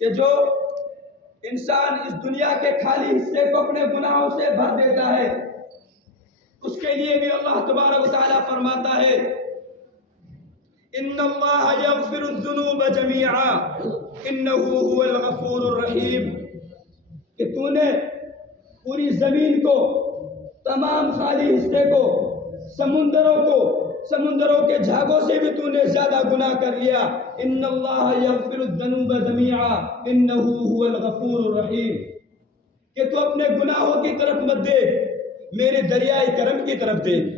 کہ جو انسان اس دنیا کے خالی حصے کو اپنے گناہوں سے بھر دیتا ہے، اس کے لیے بھی اللہ تبارک و تعالیٰ فرماتا ہے ان اللہ یغفر الذنوب جمیعا انہ هو الغفور الرحیم، کہ تو نے پوری زمین کو، تمام خالی حصے کو، سمندروں کے جھاگوں سے بھی تو نے زیادہ گناہ کر لیا۔ ان اللہ یغفر الذنوب جمیعا انہ هو الغفور الرحیم، کہ تو اپنے گناہوں کی طرف مت دیکھ، میرے دریائے کرم کی طرف دیکھ،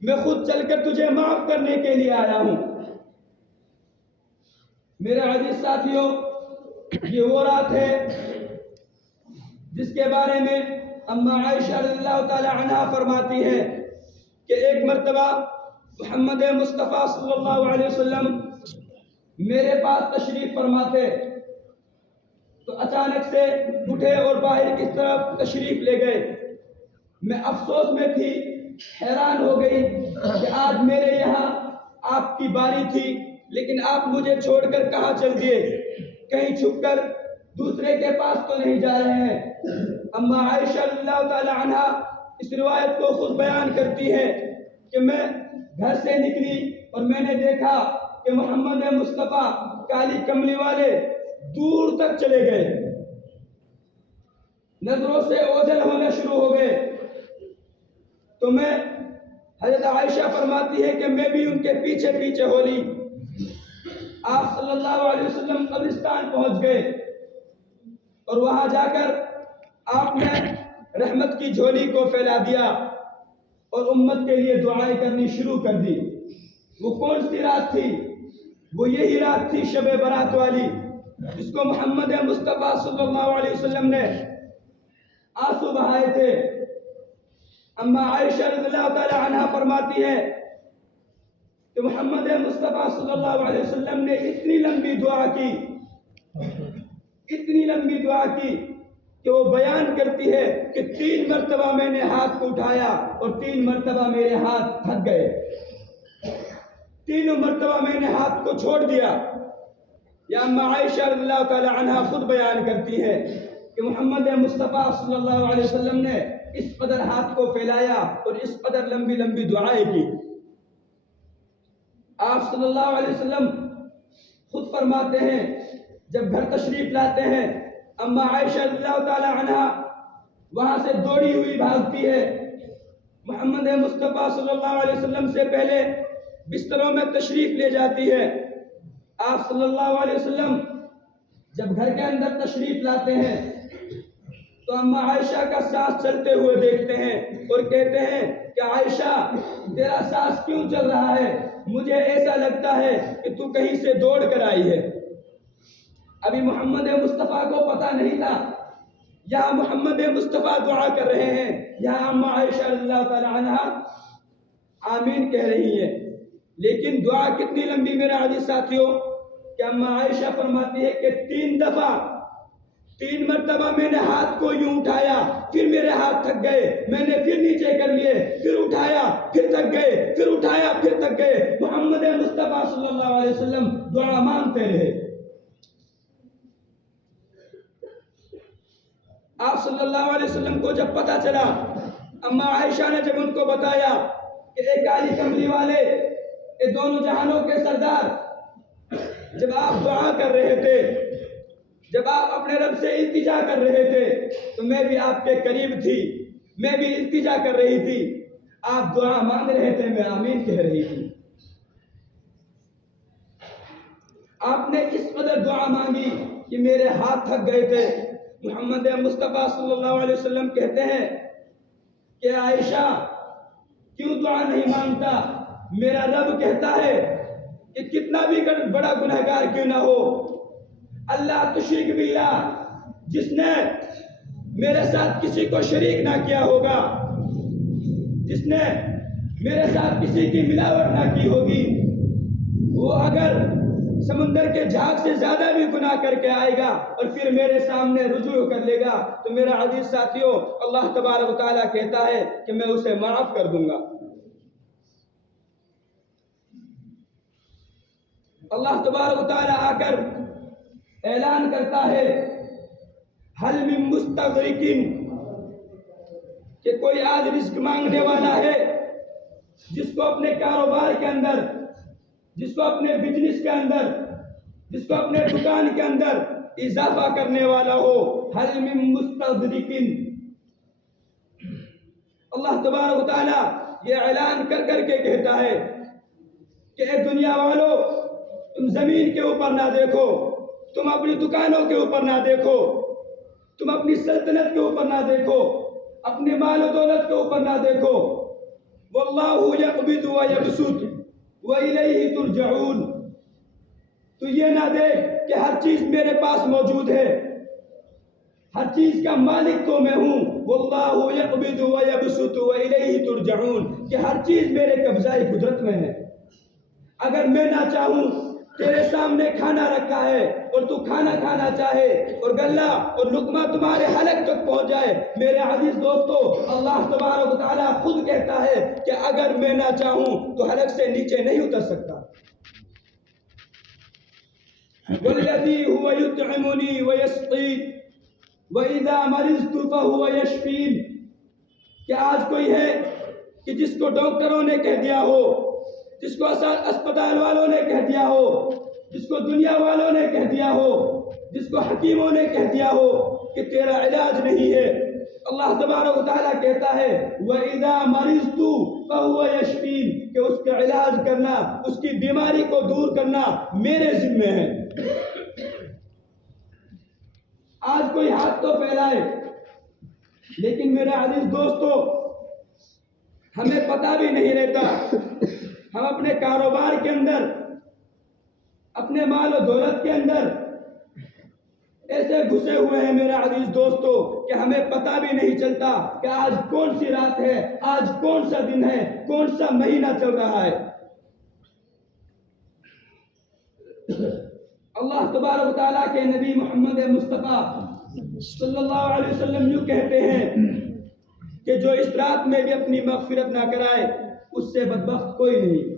میں خود چل کر تجھے معاف کرنے کے لیے آیا ہوں۔ میرے عزیز ساتھیوں، یہ وہ رات ہے جس کے بارے میں اما عائشہ رضی اللہ تعالی عنہا فرماتی ہے کہ ایک مرتبہ محمد مصطفیٰ صلی اللہ علیہ وسلم میرے پاس تشریف فرماتے تو اچانک سے اٹھے اور باہر کی طرف تشریف لے گئے۔ میں افسوس میں تھی، حیران ہو گئی کہ آج میرے یہاں آپ کی باری تھی، لیکن آپ مجھے چھوڑ کر کہاں چل دیے؟ کہیں چھپ کر دوسرے کے پاس تو نہیں جا رہے ہیں؟ اما عائشہ رضی اللہ تعالی عنہا اس روایت کو خود بیان کرتی ہے کہ میں گھر سے نکلی اور میں نے دیکھا کہ محمد مصطفیٰ کالی کملی والے دور تک چلے گئے، نظروں سے اوجھل ہونے شروع ہو گئے۔ تو میں، حضرت عائشہ فرماتی ہے کہ میں بھی ان کے پیچھے پیچھے ہو لی۔ آپ صلی اللہ علیہ وسلم قبرستان پہنچ گئے اور وہاں جا کر آپ نے رحمت کی جھولی کو پھیلا دیا اور امت کے لیے دعائیں کرنی شروع کر دی۔ وہ کون سی رات تھی؟ وہ یہی رات تھی شب برات والی، جس کو محمد مصطفیٰ صلی اللہ علیہ وسلم نے آنسو بہائے تھے۔ اما عائشہ رضی اللہ تعالی عنہا فرماتی ہے کہ محمد مصطفیٰ صلی اللہ علیہ وسلم نے اتنی لمبی دعا کی کہ وہ بیان کرتی ہے کہ 3 مرتبہ میں نے ہاتھ کو اٹھایا اور 3 مرتبہ میرے ہاتھ تھک گئے، 3 مرتبہ میں نے ہاتھ کو چھوڑ دیا۔ یا اما عائشہ رضی اللہ تعالی عنہا خود بیان کرتی ہے کہ محمد مصطفیٰ صلی اللہ علیہ وسلم نے اس قدر ہاتھ کو پھیلایا اور اس قدر لمبی لمبی دعائیں کی۔ آپ صلی اللہ علیہ وسلم خود فرماتے ہیں جب گھر تشریف لاتے ہیں، اما عائشہ رضی اللہ تعالی عنہا وہاں سے دوڑی ہوئی بھاگتی ہے، محمد مصطفیٰ صلی اللہ علیہ وسلم سے پہلے بستروں میں تشریف لے جاتی ہے۔ آپ صلی اللہ علیہ وسلم جب گھر کے اندر تشریف لاتے ہیں تو اما عائشہ کا سانس چلتے ہوئے دیکھتے ہیں اور کہتے ہیں کہ عائشہ تیرا سانس کیوں چل رہا ہے؟ مجھے ایسا لگتا ہے کہ تو کہیں سے دوڑ کر آئی ہے۔ ابھی محمد مصطفیٰ کو پتہ نہیں تھا، یہاں محمد مصطفیٰ دعا کر رہے ہیں، یہاں اما عائشہ رضی اللہ تعالی عنہا آمین کہہ رہی ہے۔ لیکن دعا کتنی لمبی میرے عزیز ساتھیوں کہ اما عائشہ فرماتی ہے کہ 3 مرتبہ میں نے ہاتھ کو یوں اٹھایا، پھر میرے ہاتھ تھک گئے، میں نے پھر نیچے کر لیے، پھر اٹھایا، پھر تھک گئے، پھر اٹھایا، پھر تھک گئے۔ محمد مصطفیٰ صلی اللہ علیہ وسلم دعا مانگتے رہے۔ آپ صلی اللہ علیہ وسلم کو جب پتا چلا، اما عائشہ نے جب ان کو بتایا کہ اے کالی کملی والے، اے دونوں جہانوں کے سردار، جب آپ دعا کر رہے تھے، جب آپ اپنے رب سے التجا کر رہے تھے تو میں بھی آپ کے قریب تھی، میں بھی التجا کر رہی تھی، آپ دعا مانگ رہے تھے، میں آمین کہہ رہی تھی۔ آپ نے اس قدر دعا مانگی کہ میرے ہاتھ تھک گئے تھے۔ محمد مصطفیٰ صلی اللہ علیہ وسلم کہتے ہیں کہ عائشہ کیوں دعا نہیں مانگتا؟ میرا رب کہتا ہے کہ کتنا بھی بڑا گنہگار کیوں نہ ہو، اللہ تشرک باللہ، جس نے میرے ساتھ کسی کو شریک نہ کیا ہوگا، جس نے میرے ساتھ کسی کی ملاوٹ نہ کی ہوگی، وہ اگر سمندر کے جھاگ سے زیادہ بھی گناہ کر کے آئے گا اور پھر میرے سامنے رجوع کر لے گا تو میرا عزیز ساتھیوں، اللہ تبارک و تعالیٰ کہتا ہے کہ میں اسے معاف کر دوں گا۔ اللہ تبارک و تعالیٰ آ کر اعلان کرتا ہے حل من مستغرقین، کہ کوئی آج رزق مانگنے والا ہے جس کو اپنے کاروبار کے اندر، جس کو اپنے بزنس کے اندر، جس کو اپنے دکان کے اندر اضافہ کرنے والا ہو. حل من مستغرقین، اللہ تبارک و تعالیٰ یہ اعلان کر کر کے کہتا ہے کہ اے دنیا والو، تم زمین کے اوپر نہ دیکھو، تم اپنی دکانوں کے اوپر نہ دیکھو، تم اپنی سلطنت کے اوپر نہ دیکھو، اپنے مال و دولت کے اوپر نہ دیکھو. واللہ یقبض ویبسط والیہ ترجعون، تو یہ نہ دیکھ کہ ہر چیز میرے پاس موجود ہے، ہر چیز کا مالک تو میں ہوں. واللہ یقبض ویبسط والیہ ترجعون، کہ ہر چیز میرے قبضہ قدرت میں ہے. اگر میں نہ چاہوں، تیرے سامنے کھانا رکھا ہے اور تو کھانا کھانا چاہے اور گلہ اور لقمہ تمہارے حلق تک پہنچ جائے، میرے عزیز دوستو، اللہ تبارک و تعالیٰ خود کہتا ہے کہ اگر میں نہ چاہوں تو حلق سے نیچے نہیں اتر سکتا. والذی هو یطعمنی ویسقین وَإِذَا مَرِضْتُ فَهُوَ يَشْفِينِ، کہ آج کوئی ہے کہ جس کو ڈاکٹروں نے کہہ دیا ہو، جس کو اسپتال والوں نے کہہ دیا ہو، جس کو دنیا والوں نے کہہ دیا ہو، جس کو حکیموں نے کہہ دیا ہو کہ تیرا علاج نہیں ہے، اللہ تبارک و تعالیٰ کہتا ہے وَإِذَا مَرِضْتُ فَهُوَ يَشْفِينِ، کہ اس کا علاج کرنا، اس کی بیماری کو دور کرنا میرے ذمہ ہے. آج کوئی ہاتھ تو پھیلائے، لیکن میرے عزیز دوستو، ہمیں پتہ بھی نہیں رہتا، ہم اپنے کاروبار کے اندر، اپنے مال و دولت کے اندر ایسے گھسے ہوئے ہیں میرے عزیز دوستو کہ ہمیں پتہ بھی نہیں چلتا کہ آج کون سی رات ہے، آج کون سا دن ہے، کون سا مہینہ چل رہا ہے. اللہ تبارک و تعالیٰ کے نبی محمد مصطفیٰ صلی اللہ علیہ وسلم یوں کہتے ہیں کہ جو اس رات میں بھی اپنی مغفرت نہ کرائے اس سے بدبخت کوئی نہیں.